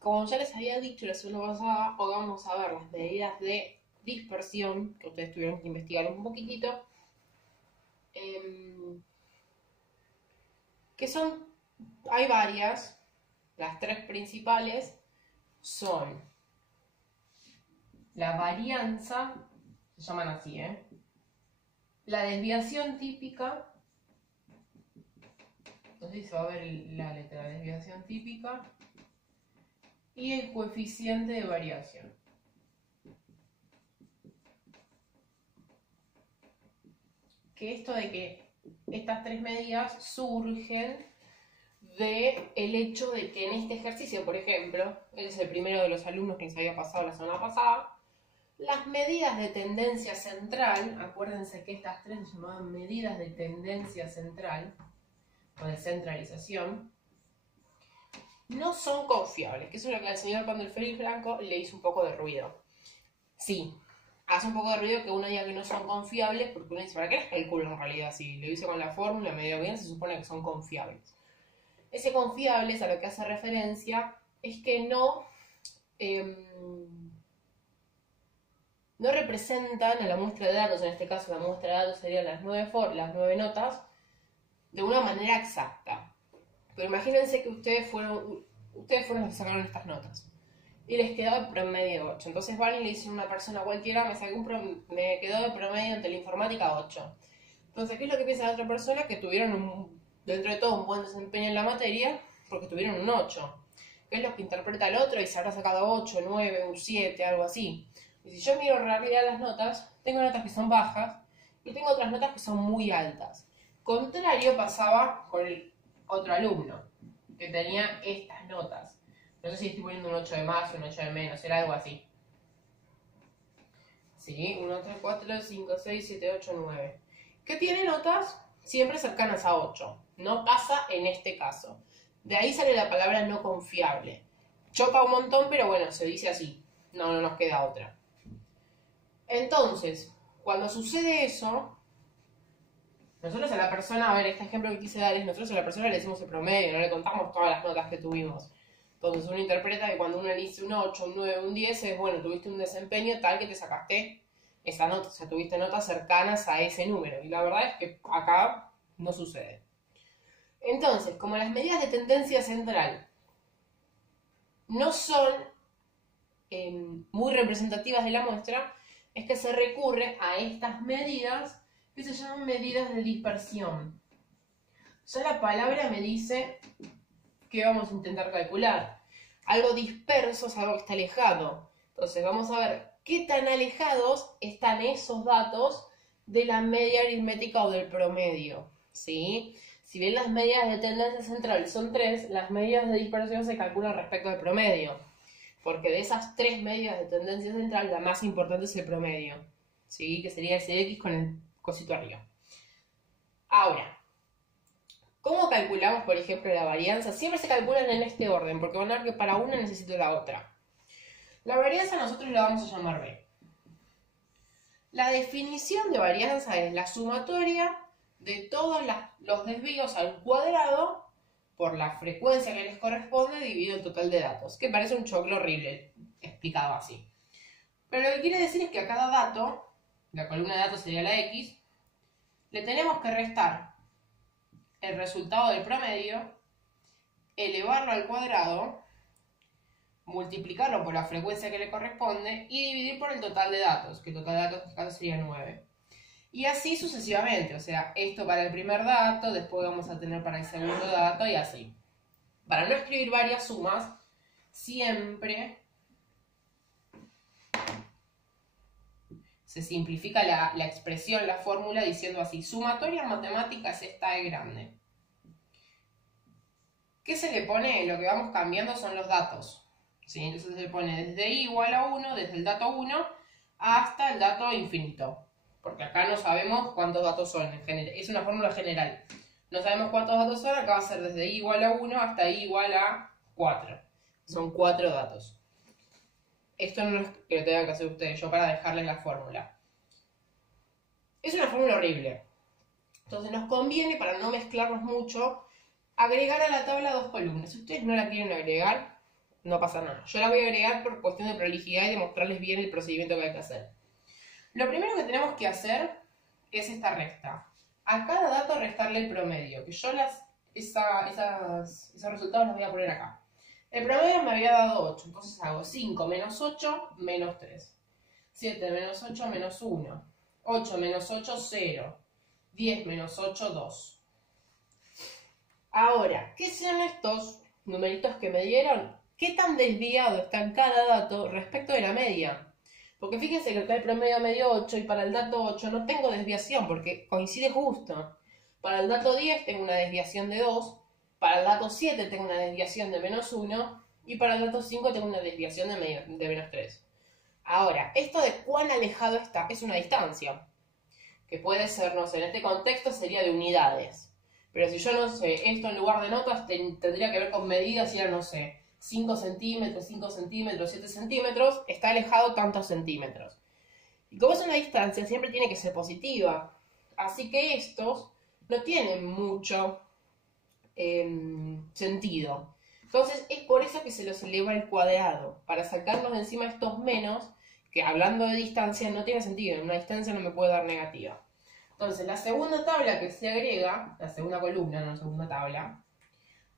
Como ya les había dicho la semana pasada, hoy vamos a ver las medidas de dispersión, que ustedes tuvieron que investigar un poquitito, em, que son, hay varias, las tres principales son la varianza, se llaman así, la desviación típica, entonces se va a ver la letra, la desviación típica, y el coeficiente de variación. Que esto de que estas tres medidas surgen del hecho de que en este ejercicio, por ejemplo, él es el primero de los alumnos que les había pasado la semana pasada, las medidas de tendencia central, acuérdense que estas tres se llamaban medidas de tendencia central, o de centralización, no son confiables, que eso es lo que al señor Pandolferi Franco le hizo un poco de ruido. Sí, hace un poco de ruido que uno diga que no son confiables, porque uno dice, ¿para qué las calculo en realidad? Si lo hice con la fórmula medio bien, se supone que son confiables. Ese confiables a lo que hace referencia es que no representan a la muestra de datos, en este caso la muestra de datos serían las nueve notas, de una manera exacta. Pero imagínense que ustedes fueron los que sacaron estas notas y les quedó de promedio 8. Entonces van y le dicen a una persona cualquiera, me quedó de promedio en teleinformática 8. Entonces, ¿qué es lo que piensa la otra persona? Que tuvieron dentro de todo un buen desempeño en la materia porque tuvieron un 8. ¿Qué es lo que interpreta el otro? Y se habrá sacado 8, 9, un 7, algo así. Y si yo miro en realidad las notas, tengo notas que son bajas y tengo otras notas que son muy altas. Contrario pasaba con el otro alumno, que tenía estas notas. No sé si estoy poniendo un 8 de más o un 8 de menos, era algo así. Sí, 1, 3, 4, 5, 6, 7, 8, 9. Que tiene notas siempre cercanas a 8. No pasa en este caso. De ahí sale la palabra no confiable. Choca un montón, pero bueno, se dice así. No nos queda otra. Entonces, cuando sucede eso, nosotros a la persona, a ver, este ejemplo que quise dar es, nosotros a la persona le decimos el promedio, no le contamos todas las notas que tuvimos. Entonces uno interpreta que cuando uno le dice un 8, un 9, un 10, es, bueno, tuviste un desempeño tal que te sacaste esa nota, o sea, tuviste notas cercanas a ese número. Y la verdad es que acá no sucede. Entonces, como las medidas de tendencia central no son muy representativas de la muestra, es que se recurre a estas medidas que se llaman medidas de dispersión. Ya la palabra me dice que vamos a intentar calcular. Algo disperso es algo que está alejado. Entonces vamos a ver qué tan alejados están esos datos de la media aritmética o del promedio. ¿Sí? Si bien las medidas de tendencia central son 3, las medidas de dispersión se calculan respecto al promedio. Porque de esas 3 medidas de tendencia central, la más importante es el promedio. ¿Sí? Que sería ese X con el cosito arriba. Ahora, ¿cómo calculamos, por ejemplo, la varianza? Siempre se calculan en este orden, porque van a ver que para una necesito la otra. La varianza nosotros la vamos a llamar B. La definición de varianza es la sumatoria de todos los desvíos al cuadrado por la frecuencia que les corresponde dividido el total de datos, que parece un choclo horrible, explicado así. Pero lo que quiere decir es que a cada dato, la columna de datos sería la X, le tenemos que restar el resultado del promedio, elevarlo al cuadrado, multiplicarlo por la frecuencia que le corresponde y dividir por el total de datos, que el total de datos en este caso sería 9. Y así sucesivamente, o sea, esto para el primer dato, después vamos a tener para el segundo dato y así. Para no escribir varias sumas, siempre se simplifica la expresión, la fórmula, diciendo así: sumatoria en matemáticas es esta E grande. ¿Qué se le pone? Lo que vamos cambiando son los datos. ¿Sí? Entonces se le pone desde i igual a 1, desde el dato 1 hasta el dato infinito. Porque acá no sabemos cuántos datos son en general. Es una fórmula general. No sabemos cuántos datos son, acá va a ser desde i igual a 1 hasta i igual a 4. Son 4 datos. Esto no es que lo tengan que hacer ustedes, yo para dejarles la fórmula. Es una fórmula horrible. Entonces nos conviene, para no mezclarnos mucho, Agregar a la tabla 2 columnas. Si ustedes no la quieren agregar, no pasa nada. Yo la voy a agregar por cuestión de prolijidad y de mostrarles bien el procedimiento que hay que hacer. Lo primero que tenemos que hacer es esta resta. A cada dato restarle el promedio, que yo esos resultados los voy a poner acá. El promedio me había dado 8, entonces hago 5 menos 8 menos 3. 7 menos 8 menos 1. 8 menos 8, 0. 10 menos 8, 2. Ahora, ¿qué son estos numeritos que me dieron? ¿Qué tan desviado está en cada dato respecto de la media? Porque fíjense que acá el promedio me dio 8 y para el dato 8 no tengo desviación porque coincide justo. Para el dato 10 tengo una desviación de 2, para el dato 7 tengo una desviación de menos 1 y para el dato 5 tengo una desviación de menos 3. Ahora, esto de cuán alejado está es una distancia, que puede ser, no sé, en este contexto sería de unidades. Pero si yo no sé, esto en lugar de notas tendría que ver con medidas y era, no sé, 5 centímetros, 5 centímetros, 7 centímetros, está alejado tantos centímetros. Y como es una distancia, siempre tiene que ser positiva. Así que estos no tienen mucho sentido. Entonces es por eso que se los eleva al cuadrado, para sacarnos de encima estos menos, que hablando de distancia no tiene sentido, en una distancia no me puede dar negativa. Entonces la segunda tabla que se agrega, la segunda columna, no la segunda tabla,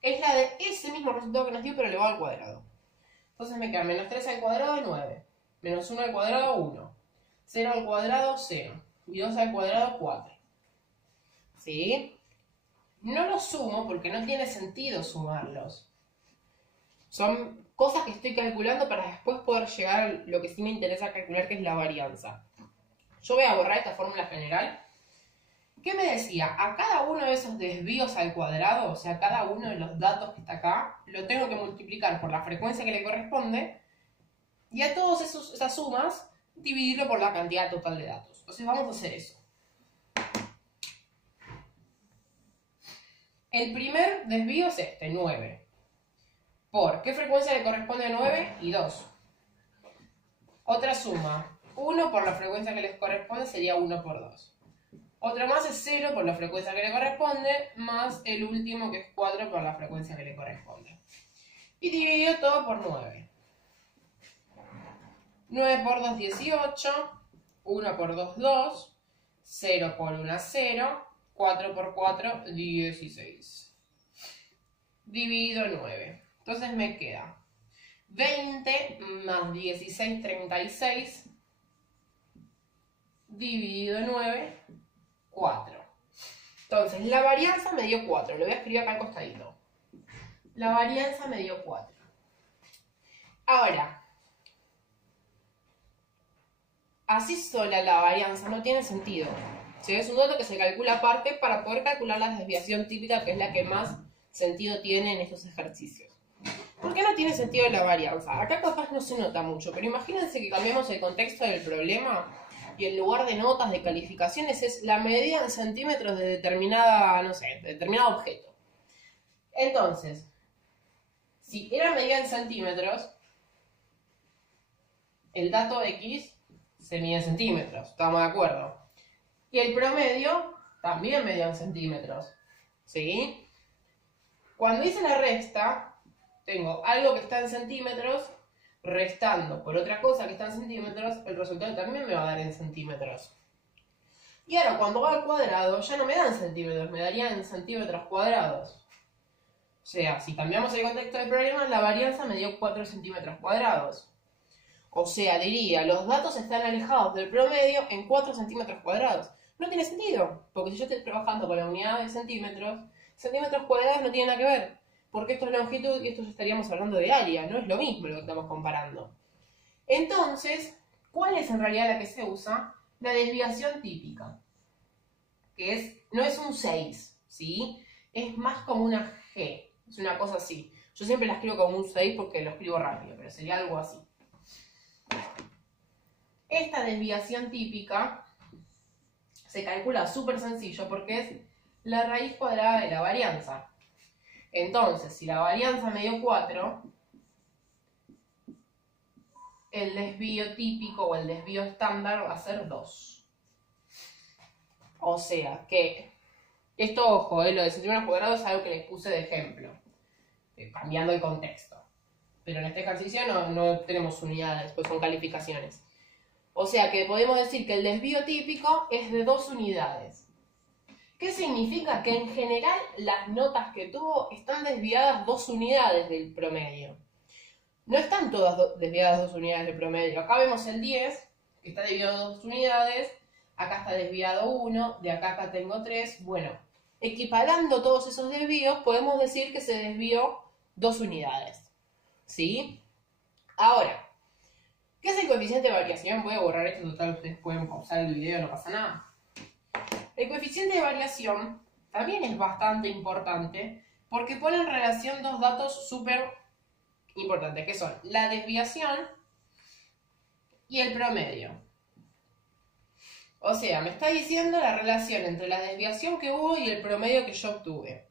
es la de ese mismo resultado que nos dio, pero elevado al cuadrado. Entonces me queda menos 3 al cuadrado, 9. Menos 1 al cuadrado, 1. 0 al cuadrado, 0. Y 2 al cuadrado, 4. ¿Sí? No los sumo porque no tiene sentido sumarlos. Son cosas que estoy calculando para después poder llegar a lo que sí me interesa calcular, que es la varianza. Yo voy a borrar esta fórmula general. ¿Qué me decía? A cada uno de esos desvíos al cuadrado, o sea, cada uno de los datos que está acá, lo tengo que multiplicar por la frecuencia que le corresponde y a todas esas sumas dividirlo por la cantidad total de datos. Entonces vamos a hacer eso. El primer desvío es este, 9. ¿Por qué frecuencia le corresponde a 9? Y 2. Otra suma. 1 por la frecuencia que les corresponde sería 1 por 2. Otra más es 0 por la frecuencia que le corresponde, más el último que es 4 por la frecuencia que le corresponde. Y dividido todo por 9. 9 por 2, 18. 1 por 2, 2. 0 por 1, 0. 4 por 4, 16. Dividido 9. Entonces me queda 20 más 16, 36. Dividido 9, 4. Entonces, la varianza me dio 4. Lo voy a escribir acá al costadito. La varianza me dio 4. Ahora, así sola la varianza no tiene sentido. ¿Sí? Es un dato que se calcula aparte para poder calcular la desviación típica, que es la que más sentido tiene en estos ejercicios. ¿Por qué no tiene sentido la varianza? Acá capaz no se nota mucho, pero imagínense que cambiamos el contexto del problema y en lugar de notas, de calificaciones, es la medida en centímetros de determinada, no sé, de determinado objeto. Entonces, si era medida en centímetros, el dato X se mide en centímetros, ¿estamos de acuerdo? Y el promedio también medía en centímetros, ¿sí? Cuando hice la resta, tengo algo que está en centímetros restando por otra cosa que está en centímetros, el resultado también me va a dar en centímetros. Y ahora cuando va al cuadrado ya no me dan centímetros, me darían en centímetros cuadrados. O sea, si cambiamos el contexto del problema, la varianza me dio 4 centímetros cuadrados. O sea, diría, los datos están alejados del promedio en 4 centímetros cuadrados. No tiene sentido, porque si yo estoy trabajando con la unidad de centímetros cuadrados no tienen nada que ver. Porque esto es longitud y esto estaríamos hablando de área, no es lo mismo lo que estamos comparando. Entonces, ¿cuál es en realidad la que se usa? La desviación típica, que no es un 6, ¿sí? Es más como una G, es una cosa así. Yo siempre la escribo como un 6 porque lo escribo rápido, pero sería algo así. Esta desviación típica se calcula súper sencillo porque es la raíz cuadrada de la varianza. Entonces, si la varianza me dio 4, el desvío típico o el desvío estándar va a ser 2. O sea que Esto, ojo, lo de centímetros cuadrados es algo que les puse de ejemplo, cambiando el contexto. Pero en este ejercicio no tenemos unidades, pues son calificaciones. O sea que podemos decir que el desvío típico es de 2 unidades. ¿Qué significa? Que en general las notas que tuvo están desviadas 2 unidades del promedio. No están todas desviadas 2 unidades del promedio. Acá vemos el 10, que está desviado 2 unidades. Acá está desviado 1, de acá tengo 3. Bueno, equiparando todos esos desvíos, podemos decir que se desvió 2 unidades. ¿Sí? Ahora, ¿qué es el coeficiente de variación? Voy a borrar esto, total, ustedes pueden pausar el video, no pasa nada. El coeficiente de variación también es bastante importante porque pone en relación dos datos súper importantes, que son la desviación y el promedio. O sea, me está diciendo la relación entre la desviación que hubo y el promedio que yo obtuve.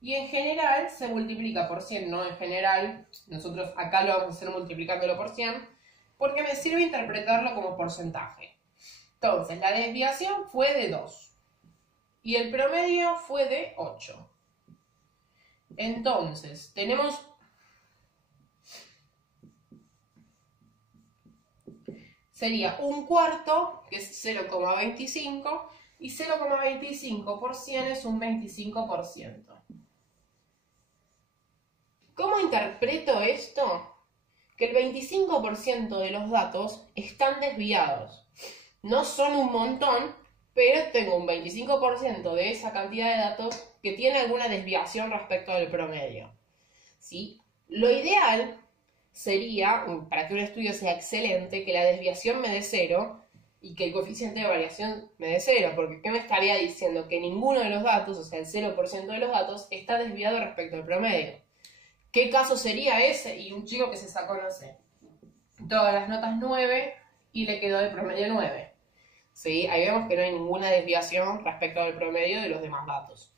Y en general se multiplica por 100, no en general, nosotros acá lo vamos a hacer multiplicándolo por 100, porque me sirve interpretarlo como porcentaje. Entonces, la desviación fue de 2 y el promedio fue de 8. Entonces, tenemos sería un cuarto, que es 0,25, y 0,25 por 100 es un 25%. ¿Cómo interpreto esto? Que el 25% de los datos están desviados. No son un montón, pero tengo un 25% de esa cantidad de datos que tiene alguna desviación respecto del promedio. ¿Sí? Lo ideal sería, para que un estudio sea excelente, que la desviación me dé 0 y que el coeficiente de variación me dé 0, porque ¿qué me estaría diciendo? Que ninguno de los datos, o sea, el 0% de los datos, está desviado respecto al promedio. ¿Qué caso sería ese? Y un chico que se sacó, no sé, todas las notas 9 y le quedó de promedio 9. ¿Sí? Ahí vemos que no hay ninguna desviación respecto al promedio de los demás datos.